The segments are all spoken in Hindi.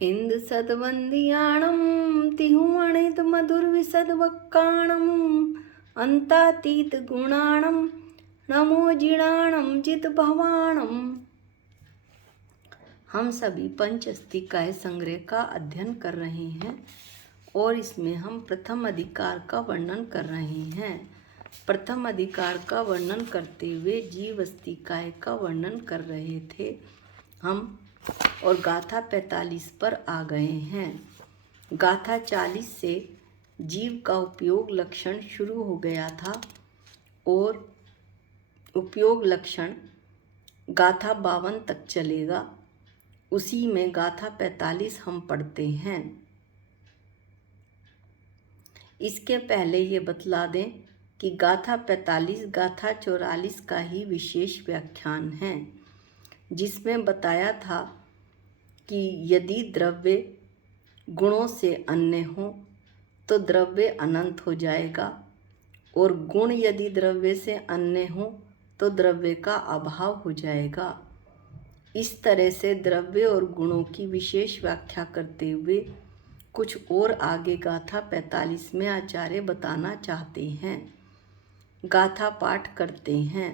इंद सदवंदियाणम तिहुमणित मधुरविसदवक्काणम अंतातीत गुणाणम नमो जिणाणम जित भवाणम। हम सभी पंचस्तिकाय संग्रह का अध्ययन कर रहे हैं और इसमें हम प्रथम अधिकार का वर्णन कर रहे हैं। प्रथम अधिकार का वर्णन करते हुए जीवस्तिकाय का वर्णन कर रहे थे हम, और गाथा 45 पर आ गए हैं। गाथा 40 से जीव का उपयोग लक्षण शुरू हो गया था और उपयोग लक्षण गाथा 52 तक चलेगा। उसी में गाथा 45 हम पढ़ते हैं। इसके पहले ये बतला दें कि गाथा 45 गाथा 44 का ही विशेष व्याख्यान है, जिसमें बताया था कि यदि द्रव्य गुणों से अन्य हो तो द्रव्य अनंत हो जाएगा, और गुण यदि द्रव्य से अन्य हो तो द्रव्य का अभाव हो जाएगा। इस तरह से द्रव्य और गुणों की विशेष व्याख्या करते हुए कुछ और आगे गाथा 45 में आचार्य बताना चाहते हैं। गाथा पाठ करते हैं।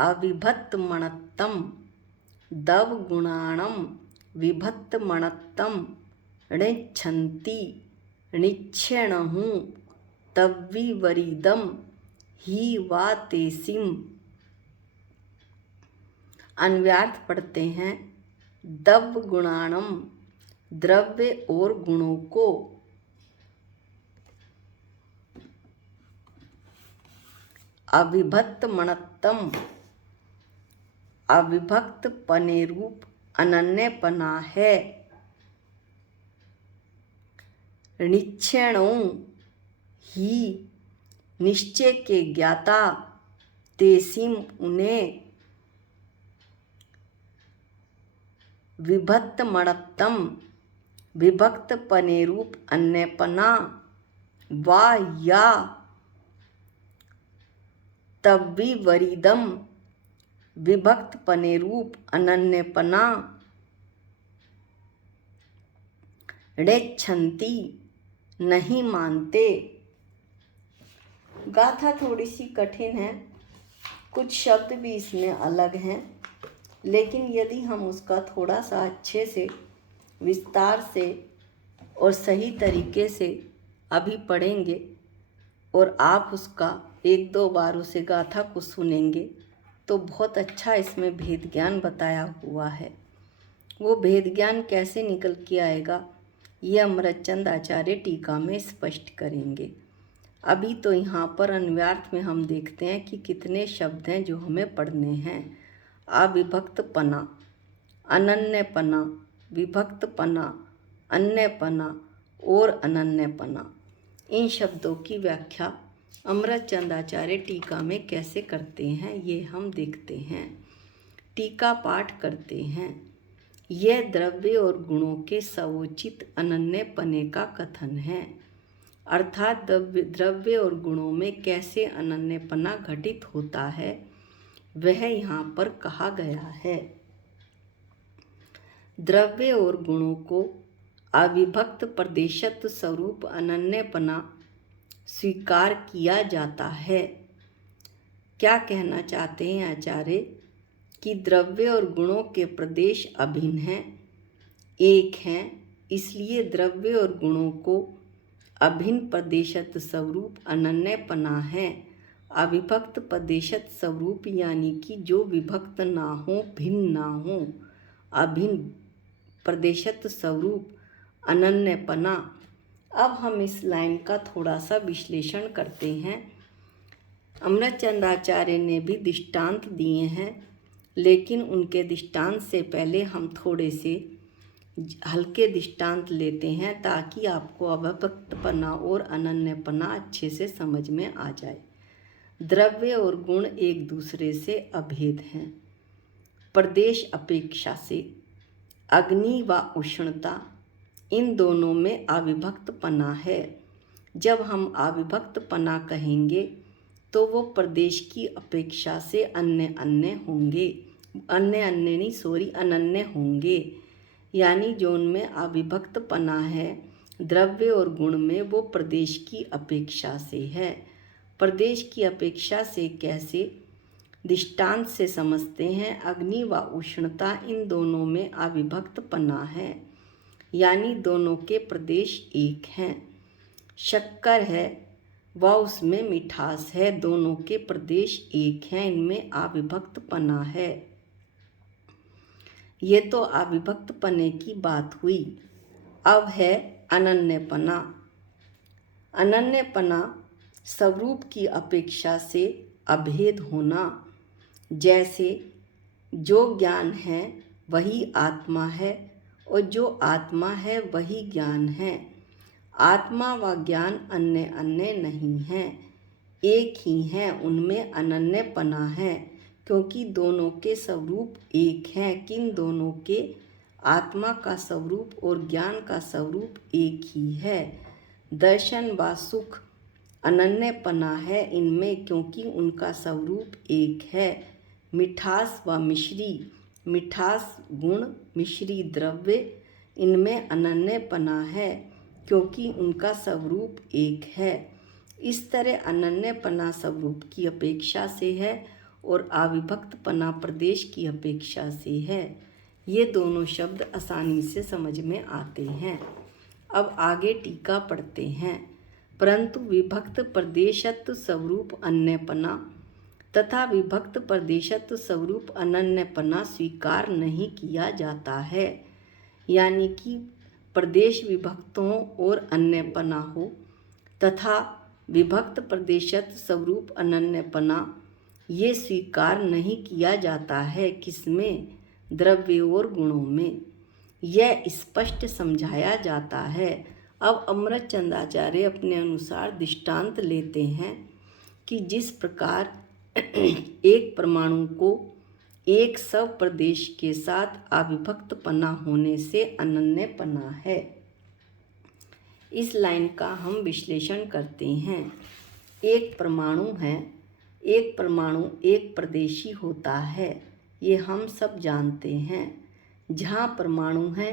अविभक्त मणत्तम दव गुणाणम विभक्त मणत्तम णिच्छन्ति णिच्छेणहु तव्विवरिदम ही वा तेसिम। अन्व्यार्थ पढ़ते हैं। दव गुणाणम द्रव्य और गुणों को, अविभक्त मणत्तम अविभक्त पने रूप अनन्यपना है। निश्चयणों ही निश्चय के ज्ञाता, तेसिम उन्हें, विभक्त मणत्तम विभक्त पने रूप अन्यपना, वा या तव्विवरिदम विभक्त पने रूप अनन्यपना, णेच्छन्ति नहीं मानते। गाथा थोड़ी सी कठिन है, कुछ शब्द भी इसमें अलग हैं, लेकिन यदि हम उसका थोड़ा सा अच्छे से विस्तार से और सही तरीके से अभी पढ़ेंगे और आप उसका एक दो बार उसे गाथा को सुनेंगे तो बहुत अच्छा इसमें भेद ज्ञान बताया हुआ है। वो भेद ज्ञान कैसे निकल के आएगा ये अमृतचंद आचार्य टीका में स्पष्ट करेंगे। अभी तो यहाँ पर अन्व्यार्थ में हम देखते हैं कि कितने शब्द हैं जो हमें पढ़ने हैं। अविभक्तपना, अनन्यपना, विभक्तपना, अन्यपना और अनन्यपना, इन शब्दों की व्याख्या अमृतचंद आचार्य टीका में कैसे करते हैं ये हम देखते हैं। टीका पाठ करते हैं। यह द्रव्य और गुणों के सवोचित अनन्यपने का कथन है, अर्थात द्रव्य और गुणों में कैसे अनन्यपना घटित होता है वह यहाँ पर कहा गया है। द्रव्य और गुणों को अविभक्त प्रदेशत्व स्वरूप अनन्यपना स्वीकार किया जाता है। क्या कहना चाहते हैं आचार्य कि द्रव्य और गुणों के प्रदेश अभिन्न हैं, एक हैं, इसलिए द्रव्य और गुणों को अभिन्न प्रदेशत्व स्वरूप अनन्यपना है। अविभक्त प्रदेशत्व स्वरूप यानी कि जो विभक्त ना हो, भिन्न ना हो, अभिन्न प्रदेशत्व स्वरूप अनन्यपना। अब हम इस लाइन का थोड़ा सा विश्लेषण करते हैं। अमृतचंद आचार्य ने भी दृष्टांत दिए हैं, लेकिन उनके दृष्टांत से पहले हम थोड़े से हल्के दृष्टांत लेते हैं ताकि आपको अविभक्तपना और अनन्यपना अच्छे से समझ में आ जाए। द्रव्य और गुण एक दूसरे से अभेद हैं। प्रदेश अपेक्षा से अग्नि व उष्णता, इन दोनों में अविभक्तपना है। जब हम अविभक्तपना कहेंगे तो वो प्रदेश की अपेक्षा से अनन्य होंगे, अनन्य होंगे। यानी जो उनमें अविभक्त पना है द्रव्य और गुण में, वो प्रदेश की अपेक्षा से है। प्रदेश की अपेक्षा से कैसे? दृष्टांत से समझते हैं। अग्नि व उष्णता, इन दोनों में अविभक्त पना है, यानी दोनों के प्रदेश एक हैं। शक्कर है व उसमें मिठास है, दोनों के प्रदेश एक हैं, इनमें अविभक्त पना है। ये तो अविभक्त पने की बात हुई। अब है अनन्यपना। अनन्यपना स्वरूप की अपेक्षा से अभेद होना। जैसे जो ज्ञान है वही आत्मा है और जो आत्मा है वही ज्ञान है। आत्मा व ज्ञान अन्य अन्य नहीं हैं, एक ही हैं, उनमें अनन्यपना है, क्योंकि दोनों के स्वरूप एक हैं। किन दोनों के? आत्मा का स्वरूप और ज्ञान का स्वरूप एक ही है। दर्शन व सुख अनन्यपना है इनमें, क्योंकि उनका स्वरूप एक है। मिठास व मिश्री, मिठास गुण, मिश्री द्रव्य, इनमें अनन्यपना है, क्योंकि उनका स्वरूप एक है। इस तरह अनन्यपना स्वरूप की अपेक्षा से है और अविभक्तपना प्रदेश की अपेक्षा से है। ये दोनों शब्द आसानी से समझ में आते हैं। अब आगे टीका पढ़ते हैं। परंतु विभक्त प्रदेशत्व स्वरूप अन्यपना तथा विभक्त प्रदेशत्व स्वरूप अनन्यपना स्वीकार नहीं किया जाता है। यानी कि प्रदेश विभक्त हो और अन्यपना हो तथा विभक्त प्रदेशत्व स्वरूप अनन्यपना, ये स्वीकार नहीं किया जाता है। किसमें? द्रव्य और गुणों में। यह स्पष्ट समझाया जाता है। अब अमृतचंद आचार्य अपने अनुसार दृष्टांत लेते हैं कि जिस प्रकार एक परमाणु को एक सब प्रदेश के साथ अविभक्तपना होने से अनन्यपना है। इस लाइन का हम विश्लेषण करते हैं। एक परमाणु है, एक परमाणु एक प्रदेशी होता है, ये हम सब जानते हैं। जहाँ परमाणु है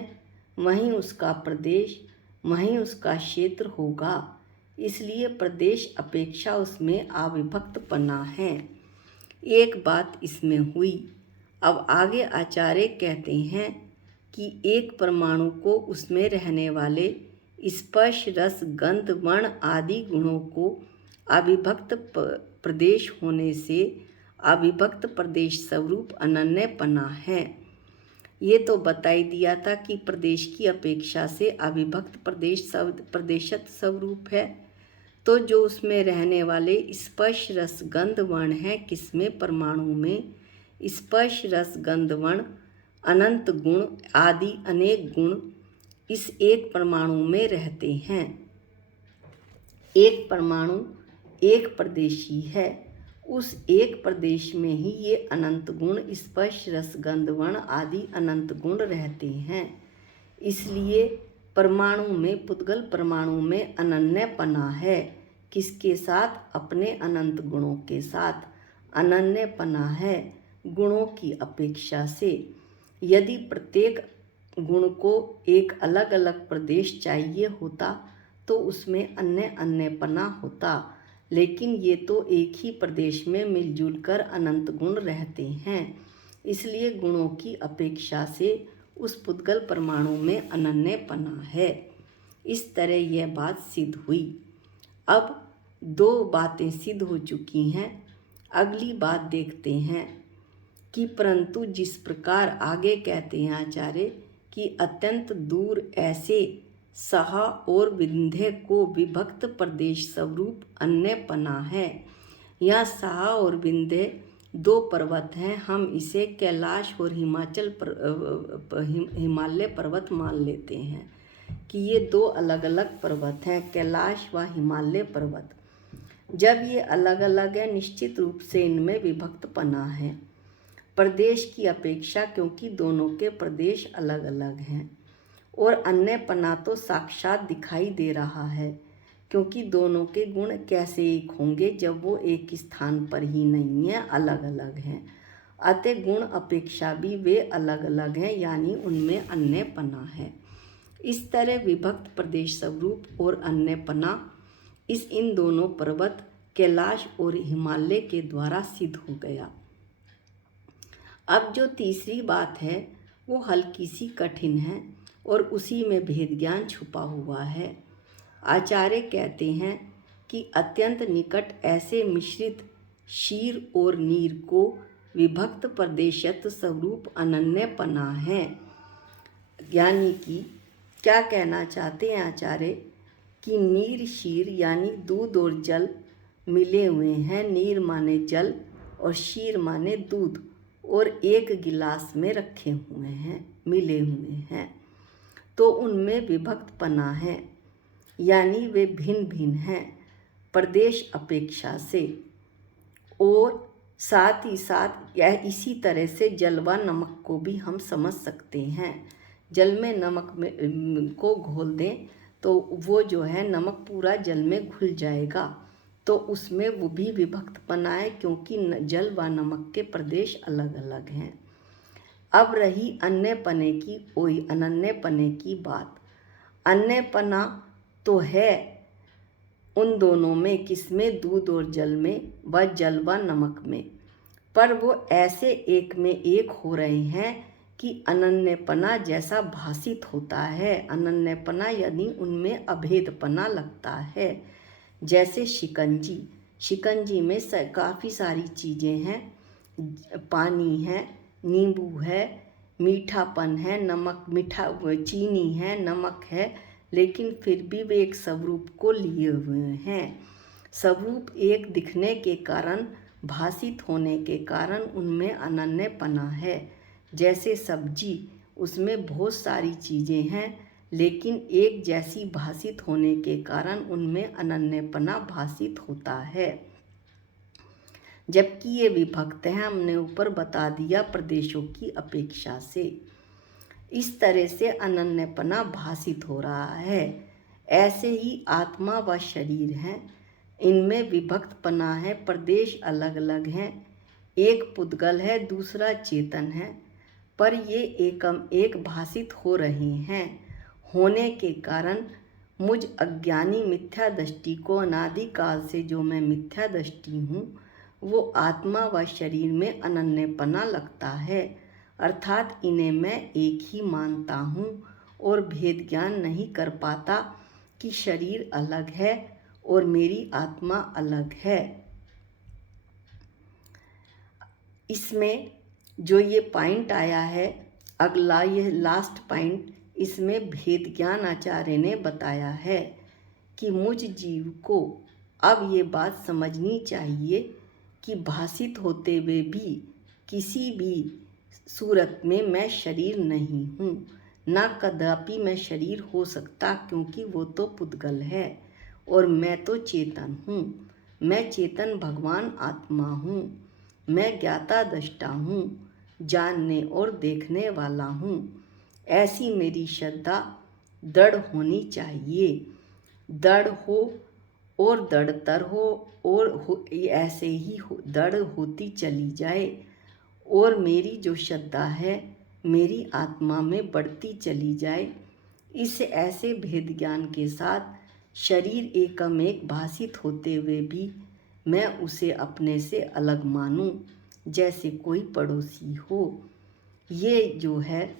वहीं उसका प्रदेश, वहीं उसका क्षेत्र होगा, इसलिए प्रदेश अपेक्षा उसमें अविभक्तपना है। एक बात इसमें हुई। अब आगे आचार्य कहते हैं कि एक परमाणु को उसमें रहने वाले स्पर्श, रस, गंध, वर्ण आदि गुणों को अविभक्त प्रदेश होने से अविभक्त प्रदेश स्वरूप अनन्यपना है। ये तो बता ही दिया था कि प्रदेश की अपेक्षा से अविभक्त प्रदेशत्व स्वरूप है। तो जो उसमें रहने वाले स्पर्श, रस, गंध, वर्ण है, किसमें? परमाणु में। स्पर्श, रस, गंध, वर्ण, अनंत गुण आदि अनेक गुण इस एक परमाणु में रहते हैं। एक परमाणु एक प्रदेशी है, उस एक प्रदेश में ही ये अनंत गुण स्पर्श, रस, गंध, वर्ण आदि अनंत गुण रहते हैं। इसलिए परमाणु में, पुद्गल परमाणु में अनन्यपना है। किसके साथ? अपने अनंत गुणों के साथ अनन्यपना है, गुणों की अपेक्षा से। यदि प्रत्येक गुण को एक अलग अलग प्रदेश चाहिए होता तो उसमें अन्य अन्यपना होता, लेकिन ये तो एक ही प्रदेश में मिलजुल कर अनंत गुण रहते हैं, इसलिए गुणों की अपेक्षा से उस पुद्गल परमाणु में अनन्यपना है। इस तरह यह बात सिद्ध हुई। अब दो बातें सिद्ध हो चुकी हैं। अगली बात देखते हैं कि परंतु जिस प्रकार आगे कहते हैं आचार्य कि अत्यंत दूर ऐसे सहा और विंध्य को विभक्त प्रदेश स्वरूप अन्यपना है। यहाँ सहा और विंध्य दो पर्वत हैं, हम इसे कैलाश और हिमालय पर्वत मान लेते हैं कि ये दो अलग अलग पर्वत हैं, कैलाश व हिमालय पर्वत। जब ये अलग अलग है, निश्चित रूप से इनमें विभक्तपना है प्रदेश की अपेक्षा, क्योंकि दोनों के प्रदेश अलग अलग हैं। और अन्यपना तो साक्षात दिखाई दे रहा है, क्योंकि दोनों के गुण कैसे एक होंगे जब वो एक स्थान पर ही नहीं है, अलग अलग हैं। अतः गुण अपेक्षा भी वे अलग अलग हैं, यानी उनमें अन्यपना है। इस तरह विभक्त प्रदेश स्वरूप और अन्यपना इन दोनों पर्वत कैलाश और हिमालय के द्वारा सिद्ध हो गया। अब जो तीसरी बात है वो हल्की सी कठिन है और उसी में भेद ज्ञान छुपा हुआ है। आचार्य कहते हैं कि अत्यंत निकट ऐसे मिश्रित शीर और नीर को विभक्त प्रदेशत्व स्वरूप अनन्यपना है। यानी कि क्या कहना चाहते हैं आचार्य कि नीर शीर यानी दूध और जल मिले हुए हैं। नीर माने जल और शीर माने दूध, और एक गिलास में रखे हुए हैं, मिले हुए हैं, तो उनमें विभक्तपना है, यानी वे भिन्न भिन्न हैं प्रदेश अपेक्षा से। और साथ ही साथ यह इसी तरह से जल व नमक को भी हम समझ सकते हैं। जल में नमक में को घोल दें तो वो जो है नमक पूरा जल में घुल जाएगा, तो उसमें वो भी विभक्तपना है, क्योंकि जल व नमक के प्रदेश अलग अलग हैं। अब रही अन्यपने की अनन्यपने की बात। अन्यपना तो है उन दोनों में, किसमें? दूध और जल में व जल व नमक में, पर वो ऐसे एक में एक हो रहे हैं कि अनन्यपना जैसा भासित होता है। अनन्यपना यानी उनमें अभेदपना लगता है। जैसे शिकंजी में काफ़ी सारी चीज़ें हैं, पानी है, नींबू है, मीठापन है, नमक मीठा चीनी है, नमक है, लेकिन फिर भी वे एक स्वरूप को लिए हुए हैं। स्वरूप एक दिखने के कारण, भासित होने के कारण उनमें अनन्यपना है। जैसे सब्जी, उसमें बहुत सारी चीज़ें हैं, लेकिन एक जैसी भासित होने के कारण उनमें अनन्यपना भासित होता है। जबकि ये विभक्त है, हमने ऊपर बता दिया, प्रदेशों की अपेक्षा से। इस तरह से अनन्यपना भासित हो रहा है। ऐसे ही आत्मा व शरीर हैं, इनमें विभक्तपना है, प्रदेश अलग अलग हैं। एक पुद्गल है, दूसरा चेतन है, पर ये एकम एक भासित हो रहे हैं। होने के कारण मुझ अज्ञानी मिथ्या दृष्टि को, अनादिकाल से जो मैं मिथ्या दृष्टि हूँ, वो आत्मा व शरीर में अनन्यपना लगता है, अर्थात इन्हें मैं एक ही मानता हूँ और भेद ज्ञान नहीं कर पाता कि शरीर अलग है और मेरी आत्मा अलग है। इसमें जो ये पॉइंट आया है अगला, ये लास्ट पॉइंट, इसमें भेद ज्ञान आचार्य ने बताया है कि मुझ जीव को अब ये बात समझनी चाहिए कि भासित होते हुए भी किसी भी सूरत में मैं शरीर नहीं हूँ, ना कदापि मैं शरीर हो सकता, क्योंकि वो तो पुद्गल है और मैं तो चेतन हूँ। मैं चेतन भगवान आत्मा हूँ, मैं ज्ञाता दृष्टा हूँ, जानने और देखने वाला हूँ। ऐसी मेरी श्रद्धा दृढ़ होनी चाहिए, दृढ़ हो और दृढ़तर हो ऐसे ही दृढ़ होती चली जाए, और मेरी जो श्रद्धा है मेरी आत्मा में बढ़ती चली जाए। इस ऐसे भेद ज्ञान के साथ शरीर एकम एक भासित होते हुए भी मैं उसे अपने से अलग मानूं, जैसे कोई पड़ोसी हो। ये जो है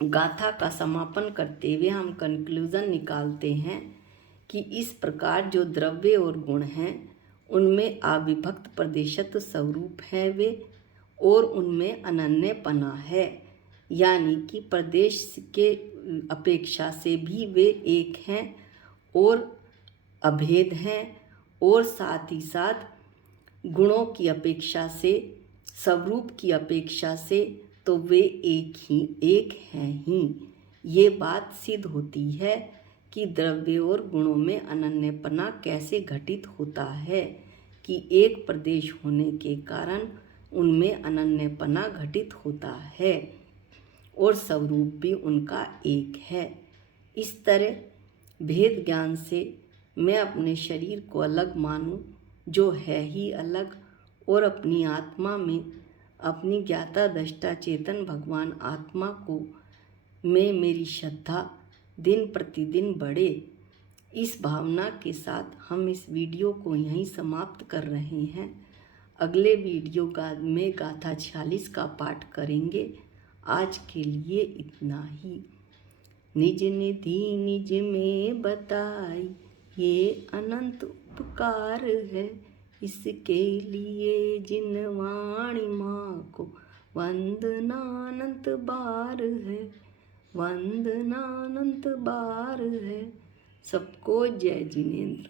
गाथा का समापन करते हुए हम कंक्लूज़न निकालते हैं कि इस प्रकार जो द्रव्य और गुण हैं उनमें अविभक्त प्रदेशत्व स्वरूप है वे, और उनमें अनन्यपना है, यानी कि प्रदेश के अपेक्षा से भी वे एक हैं और अभेद हैं, और साथ ही साथ गुणों की अपेक्षा से, स्वरूप की अपेक्षा से तो वे एक हैं ही। ये बात सिद्ध होती है कि द्रव्य और गुणों में अनन्यपना कैसे घटित होता है कि एक प्रदेश होने के कारण उनमें अनन्यपना घटित होता है और स्वरूप भी उनका एक है। इस तरह भेद ज्ञान से मैं अपने शरीर को अलग मानूं जो है ही अलग, और अपनी आत्मा में अपनी ज्ञाता दृष्टा चेतन भगवान आत्मा को में मेरी श्रद्धा दिन प्रतिदिन बढ़े। इस भावना के साथ हम इस वीडियो को यहीं समाप्त कर रहे हैं। अगले वीडियो में गाथा 46 का पाठ करेंगे। आज के लिए इतना ही। निज निधि निज में बताई ये अनंत उपकार है, इसके लिए जिन वाणी माँ को वंदनानंत बार है, वंदनानंत बार है। सबको जय जिनेंद्र।